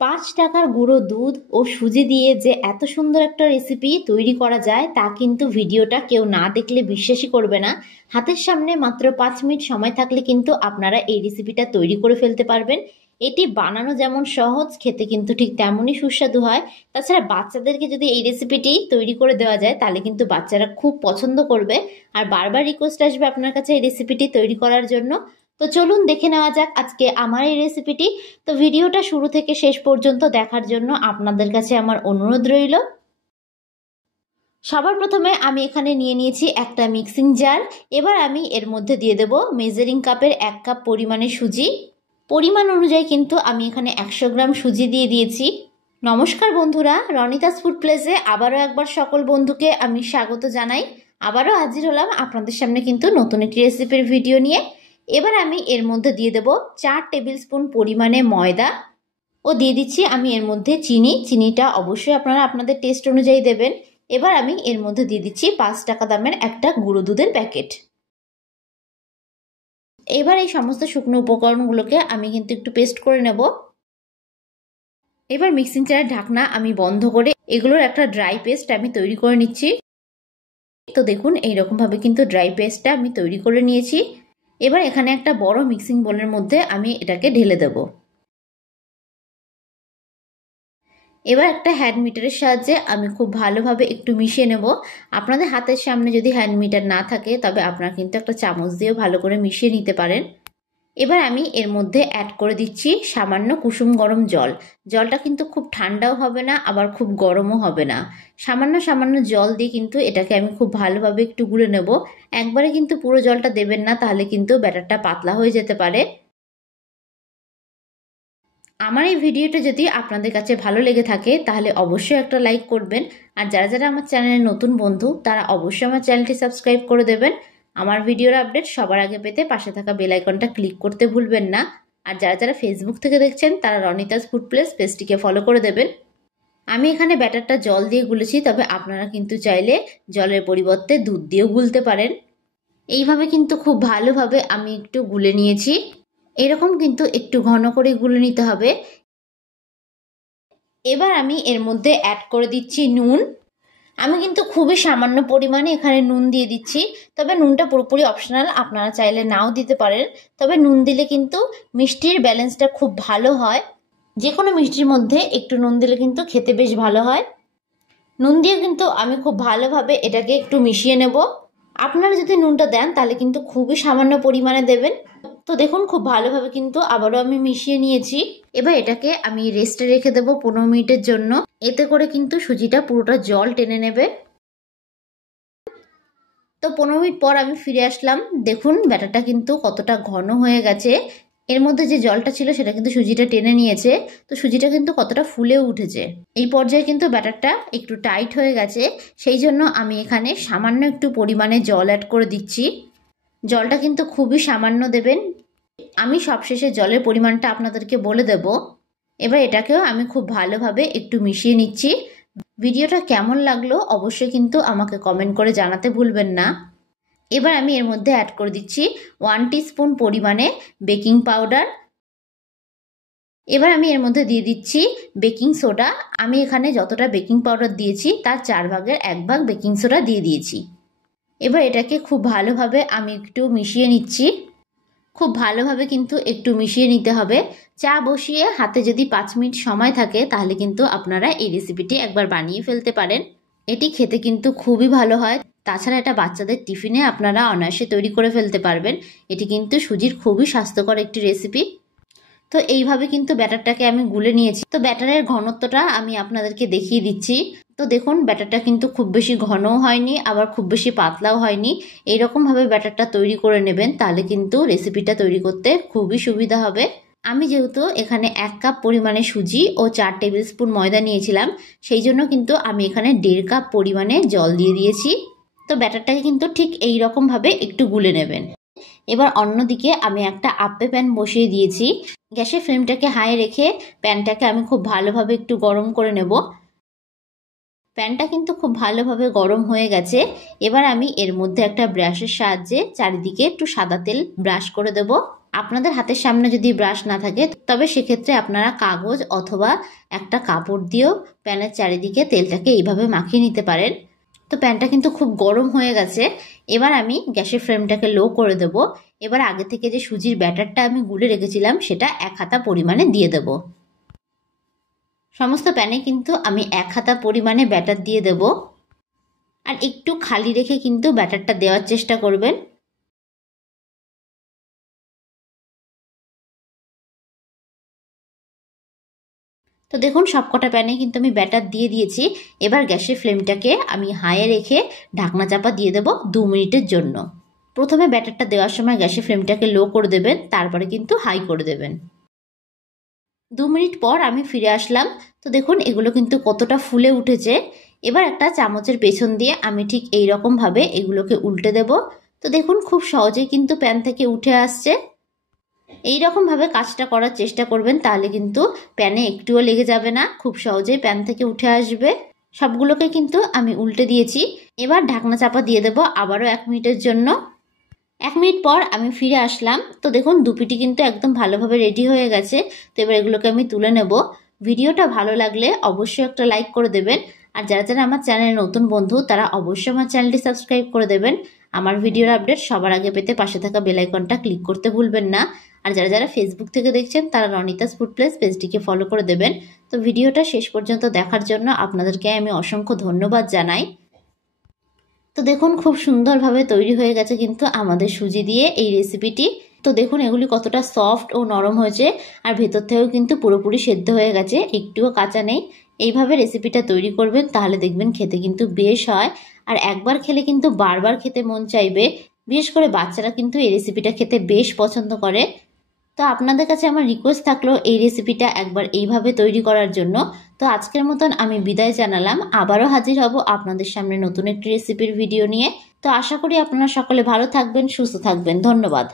টাকার গুঁড়ো দুধ ও সুজি দিয়ে যে এত সুন্দর একটা রেসিপি তৈরি করা যায় তা কিন্তু ভিডিওটা কেউ না দেখলে বিশ্বাসই করবে না। হাতের সামনে মাত্র 5 মিনিট সময় থাকলে কিন্তু আপনারা এই রেসিপিটা তৈরি করে ফেলতে পারবেন। এটি বানানো যেমন সহজ, খেতে কিন্তু ঠিক তেমনই সুস্বাদু হয়। তাছাড়া বাচ্চাদেরকে যদি এই রেসিপিটি তৈরি করে দেওয়া যায় তাহলে কিন্তু বাচ্চারা খুব পছন্দ করবে আর বারবার রিকোয়েস্ট আসবে আপনার কাছে এই রেসিপিটি তৈরি করার জন্য। তো চলুন দেখে নেওয়া যাক আজকে আমার এই রেসিপিটি। তো ভিডিওটা শুরু থেকে শেষ পর্যন্ত দেখার জন্য আপনাদের কাছে আমার অনুরোধ রইল। সবার প্রথমে আমি এখানে নিয়ে নিয়েছি একটা মিক্সিং জার। এবার আমি এর মধ্যে দিয়ে দেব মেজারিং কাপের 1 কাপ পরিমাণে সুজি। পরিমাণ অনুযায়ী কিন্তু আমি এখানে 100 গ্রাম সুজি দিয়ে দিয়েছি। নমস্কার বন্ধুরা, রনিতাস ফুড প্লেসে আবারও একবার সকল বন্ধুকে আমি স্বাগত জানাই। আবারও হাজির হলাম আপনাদের সামনে কিন্তু নতুন একটি রেসিপির ভিডিও নিয়ে। এবার আমি এর মধ্যে দিয়ে দেব 4 টেবিল স্পুন পরিমাণে ময়দা ও দিয়ে দিচ্ছি আমি এর মধ্যে চিনি। চিনিটা অবশ্যই আপনারা আপনাদের টেস্ট অনুযায়ী দেবেন। এবার আমি এর মধ্যে দিয়ে দিচ্ছি 5 টাকা দামের একটা গুঁড়ো দুধের প্যাকেট। এবার এই সমস্ত শুকনো উপকরণগুলোকে আমি কিন্তু একটু পেস্ট করে নেব। এবার মিক্সিং জারের ঢাকনা আমি বন্ধ করে এগুলোর একটা ড্রাই পেস্ট আমি তৈরি করে নিচ্ছি। তো দেখুন এইরকম ভাবে কিন্তু ড্রাই পেস্টটা আমি তৈরি করে নিয়েছি। এবার এখানে একটা বড় মিক্সিং বোলের মধ্যে আমি এটাকে ঢেলে দেব। এবার একটা হ্যান্ড মিটারের সাহায্যে আমি খুব ভালোভাবে একটু মিশিয়ে নেব। আপনাদের হাতের সামনে যদি হ্যান্ড মিটার না থাকে তবে আপনারা কিন্তু একটা চামচ দিয়েও ভালো করে মিশিয়ে নিতে পারেন। এবার আমি এর মধ্যে অ্যাড করে দিচ্ছি সামান্য কুসুম গরম জল। জলটা কিন্তু খুব ঠান্ডাও হবে না আবার খুব গরমও হবে না। সামান্য সামান্য জল দিয়ে কিন্তু এটাকে আমি খুব ভালোভাবে একটু গুলে নেব। একবারে কিন্তু পুরো জলটা দেবেন না, তাহলে কিন্তু ব্যাটারটা পাতলা হয়ে যেতে পারে। আমার এই ভিডিওটা যদি আপনাদের কাছে ভালো লেগে থাকে তাহলে অবশ্যই একটা লাইক করবেন। আর যারা যারা আমার চ্যানেলের নতুন বন্ধু তারা অবশ্যই আমার চ্যানেলটি সাবস্ক্রাইব করে দেবেন। আমার ভিডিওর আপডেট সবার আগে পেতে পাশে থাকা বেল আইকনটা ক্লিক করতে ভুলবেন না। আর যারা যারা ফেসবুক থেকে দেখছেন তারা রনিতাস ফুড প্লেস পেজটিকে ফলো করে দেবেন। আমি এখানে ব্যাটারটা জল দিয়ে গুলেছি, তবে আপনারা কিন্তু চাইলে জলের পরিবর্তে দুধ দিয়েও গুলতে পারেন। এইভাবে কিন্তু খুব ভালোভাবে আমি একটু গুলে নিয়েছি। এরকম কিন্তু একটু ঘন করে গুলে নিতে হবে। এবার আমি এর মধ্যে অ্যাড করে দিচ্ছি নুন। আমি কিন্তু খুবই সামান্য পরিমাণে এখানে নুন দিয়ে দিচ্ছি, তবে নুনটা পুরোপুরি অপশনাল, আপনারা চাইলে নাও দিতে পারেন। তবে নুন দিলে কিন্তু মিষ্টির ব্যালেন্সটা খুব ভালো হয়। যে কোনো মিষ্টির মধ্যে একটু নুন দিলে কিন্তু খেতে বেশ ভালো হয়। নুন দিয়ে কিন্তু আমি খুব ভালোভাবে এটাকে একটু মিশিয়ে নেব। আপনারা যদি নুনটা দেন তাহলে কিন্তু খুবই সামান্য পরিমাণে দেবেন। তো দেখুন খুব ভালোভাবে কিন্তু আবারও আমি মিশিয়ে নিয়েছি। এবার এটাকে আমি রেস্টে রেখে দেবো 15 মিনিটের জন্য। এতে করে কিন্তু সুজিটা পুরোটা জল টেনে নেবে। তো 15 মিনিট পর আমি ফিরে আসলাম। দেখুন ব্যাটারটা কিন্তু কতটা ঘন হয়ে গেছে। এর মধ্যে যে জলটা ছিল সেটা কিন্তু সুজিটা টেনে নিয়েছে। তো সুজিটা কিন্তু কতটা ফুলেও উঠেছে। এই পর্যায়ে কিন্তু ব্যাটারটা একটু টাইট হয়ে গেছে, সেই জন্য আমি এখানে সামান্য একটু পরিমাণে জল অ্যাড করে দিচ্ছি। জলটা কিন্তু খুবই সামান্য দেবেন। আমি সবশেষে জলের পরিমাণটা আপনাদেরকে বলে দেব। এবার এটাকেও আমি খুব ভালোভাবে একটু মিশিয়ে নিচ্ছি। ভিডিওটা কেমন লাগলো অবশ্যই কিন্তু আমাকে কমেন্ট করে জানাতে ভুলবেন না। এবার আমি এর মধ্যে অ্যাড করে দিচ্ছি 1 টিস্পুন পরিমাণে বেকিং পাউডার। এবার আমি এর মধ্যে দিয়ে দিচ্ছি বেকিং সোডা। আমি এখানে যতটা বেকিং পাউডার দিয়েছি তার 4 ভাগের 1 ভাগ বেকিং সোডা দিয়ে দিয়েছি। এবার এটাকে খুব ভালোভাবে আমি একটু মিশিয়ে নিচ্ছি। খুব ভালোভাবে কিন্তু একটু মিশিয়ে নিতে হবে। চা বসিয়ে হাতে যদি 5 মিনিট সময় থাকে তাহলে কিন্তু আপনারা এই রেসিপিটি একবার বানিয়ে ফেলতে পারেন। এটি খেতে কিন্তু খুবই ভালো হয়। তাছাড়া এটা বাচ্চাদের টিফিনে আপনারা অনায়াসে তৈরি করে ফেলতে পারবেন। এটি কিন্তু সুজির খুবই স্বাস্থ্যকর একটি রেসিপি। তো এইভাবে কিন্তু ব্যাটারটাকে আমি গুলে নিয়েছি। তো ব্যাটারের ঘনত্বটা আমি আপনাদেরকে দেখিয়ে দিচ্ছি। তো দেখুন ব্যাটারটা কিন্তু খুব বেশি ঘনও হয়নি আবার খুব বেশি পাতলাও হয়নি। এইরকম ভাবে ব্যাটারটা তৈরি করে নেবেন, তাহলে কিন্তু রেসিপিটা তৈরি করতে খুবই সুবিধা হবে। আমি যেহেতু এখানে 1 কাপ পরিমাণে সুজি ও 4 টেবিল স্পুন ময়দা নিয়েছিলাম, সেই জন্য কিন্তু আমি এখানে 1.5 কাপ পরিমাণে জল দিয়ে দিয়েছি। তো ব্যাটারটাকে কিন্তু ঠিক এই রকম ভাবে একটু গুলে নেবেন। এবার অন্যদিকে আমি একটা আপ্পে প্যান বসিয়ে দিয়েছি। গ্যাসের ফ্লেমটাকে হাই রেখে প্যানটাকে আমি খুব ভালোভাবে একটু গরম করে নেব। প্যানটা কিন্তু খুব ভালোভাবে গরম হয়ে গেছে। এবার আমি এর মধ্যে একটা ব্রাশের সাহায্যে চারিদিকে একটু সাদা তেল ব্রাশ করে দেব। আপনাদের হাতের সামনে যদি ব্রাশ না থাকে তবে সেক্ষেত্রে আপনারা কাগজ অথবা একটা কাপড় দিয়েও প্যানের চারিদিকে তেলটাকে এইভাবে মাখিয়ে নিতে পারেন। তো প্যানটা কিন্তু খুব গরম হয়ে গেছে। এবার আমি গ্যাসের ফ্লেমটাকে লো করে দেব। এবার আগে থেকে যে সুজির ব্যাটারটা আমি গুলে রেখেছিলাম সেটা 1 হাতা পরিমাণে দিয়ে দেব। সমস্ত প্যানে কিন্তু আমি 1 হাতা পরিমাণে ব্যাটার দিয়ে দেব। আর একটু খালি রেখে কিন্তু ব্যাটারটা দেওয়ার চেষ্টা করবেন। তো দেখুন সবকটা প্যানে কিন্তু আমি ব্যাটার দিয়ে দিয়েছি। এবার গ্যাসের ফ্লেমটাকে আমি হাইয়ে রেখে ঢাকনা চাপা দিয়ে দেব 2 মিনিটের জন্য। প্রথমে ব্যাটারটা দেওয়ার সময় গ্যাসের ফ্লেমটাকে লো করে দেবেন, তারপরে কিন্তু হাই করে দেবেন। 2 মিনিট পর আমি ফিরে আসলাম। তো দেখুন এগুলো কিন্তু কতটা ফুলে উঠেছে। এবার একটা চামচের পেছন দিয়ে আমি ঠিক এই রকম ভাবে এগুলোকে উল্টে দেব। তো দেখুন খুব সহজেই কিন্তু প্যান থেকে উঠে আসছে। এই রকম ভাবে কাজটা করার চেষ্টা করবেন, তাহলে কিন্তু প্যানে একটুও লেগে যাবে না, খুব সহজেই প্যান থেকে উঠে আসবে। সবগুলোকে কিন্তু আমি উল্টে দিয়েছি। এবার ঢাকনা চাপা দিয়ে দেব আবারও 1 মিনিটের জন্য। 1 মিনিট পর আমি ফিরে আসলাম। তো দেখুন দুপিটি কিন্তু একদম ভালোভাবে রেডি হয়ে গেছে। তো এবার এগুলোকে আমি তুলে নেব। ভিডিওটা ভালো লাগলে অবশ্যই একটা লাইক করে দেবেন। আর যারা যারা আমার চ্যানেলে নতুন বন্ধু তারা অবশ্যই আমার চ্যানেলটি সাবস্ক্রাইব করে দেবেন। আমার ভিডিওর আপডেট সবার আগে পেতে পাশে থাকা বেল আইকনটা ক্লিক করতে ভুলবেন না। আর যারা যারা ফেসবুক থেকে দেখছেন তারা রনিতাস ফুড প্লেস পেজটিকে ফলো করে দেবেন। তো ভিডিওটা শেষ পর্যন্ত দেখার জন্য আপনাদেরকে আমি অসংখ্য ধন্যবাদ জানাই। তো দেখুন খুব সুন্দরভাবে তৈরি হয়ে গেছে কিন্তু আমাদের সুজি দিয়ে এই রেসিপিটি। তো দেখুন এগুলি কতটা সফট ও নরম হয়েছে, আর ভেতর থেকেও কিন্তু পুরোপুরি সেদ্ধ হয়ে গেছে, একটুও কাঁচা নেই। এইভাবে রেসিপিটা তৈরি করবেন, তাহলে দেখবেন খেতে কিন্তু বেশ হয়। আর একবার খেলে কিন্তু বারবার খেতে মন চাইবে। বিশেষ করে বাচ্চারা কিন্তু এই রেসিপিটা খেতে বেশ পছন্দ করে। তো আপনাদের কাছে আমার রিকোয়েস্ট থাকলো এই রেসিপিটা একবার এইভাবে তৈরি করার জন্য। তো আজকের মতন আমি বিদায় জানালাম। আবারও হাজির হব আপনাদের সামনে নতুন একটি রেসিপির ভিডিও নিয়ে। তো আশা করি আপনারা সকলে ভালো থাকবেন, সুস্থ থাকবেন। ধন্যবাদ।